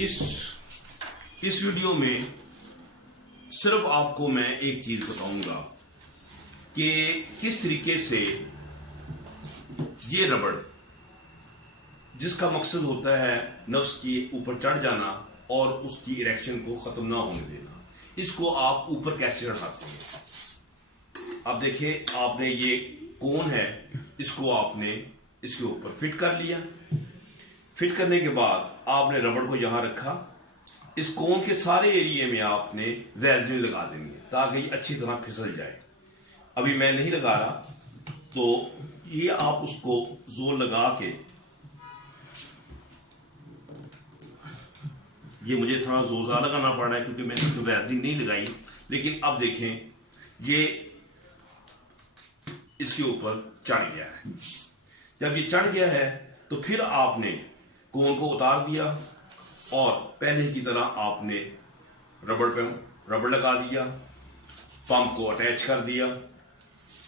इस वीडियो में सिर्फ आपको मैं एक चीज बताऊंगा कि किस तरीके से ये रबड़, जिसका मकसद होता है नफ्स के ऊपर चढ़ जाना और उसकी इरेक्शन को खत्म ना होने देना, इसको आप ऊपर कैसे चढ़ाते हैं। अब देखिए, आपने ये कोन है, इसको आपने इसके ऊपर फिट कर लिया। फिट करने के बाद आपने रबड़ को यहां रखा। इस कोन के सारे एरिया में आपने वैसलीन लगा देनी है ताकि ये अच्छी तरह फिसल जाए। अभी मैं नहीं लगा रहा, तो ये आप उसको जोर लगा के, ये मुझे थोड़ा जोरदार लगाना पड़ रहा है क्योंकि मैंने तो वैसलीन नहीं लगाई। लेकिन अब देखें, ये इसके ऊपर चढ़ गया है। जब ये चढ़ गया है तो फिर आपने कोन को उतार दिया और पहले की तरह आपने रबड़ पे रबड़ लगा दिया, पंप को अटैच कर दिया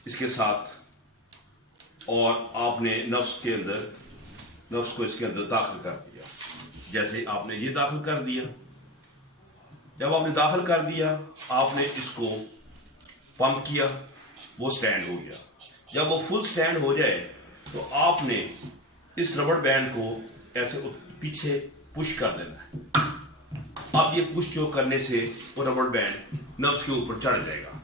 इसके साथ, और आपने नफ्स को इसके अंदर दाखिल कर दिया। जैसे आपने ये दाखिल कर दिया, जब आपने दाखिल कर दिया, आपने इसको पंप किया, वो स्टैंड हो गया। जब वो फुल स्टैंड हो जाए तो आपने इस रबड़ बैंड को ऐसे पीछे पुश कर देना है। अब ये पुश जो करने से वो रबड़ बैंड नफ्स के ऊपर चढ़ जाएगा।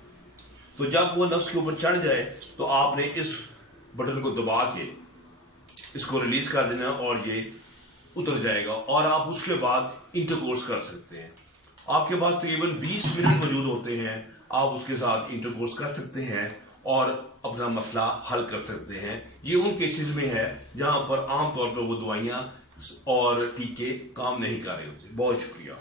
तो जब वो नफ्स के ऊपर चढ़ जाए तो आपने इस बटन को दबा के इसको रिलीज कर देना और ये उतर जाएगा और आप उसके बाद इंटरकोर्स कर सकते हैं। आपके पास तकरीबन 20 मिनट मौजूद होते हैं, आप उसके साथ इंटरकोर्स कर सकते हैं और अपना मसला हल कर सकते हैं। ये उन केसेस में है जहां पर आमतौर पर वो दवाइयां और टीके काम नहीं कर रहे होते। बहुत शुक्रिया।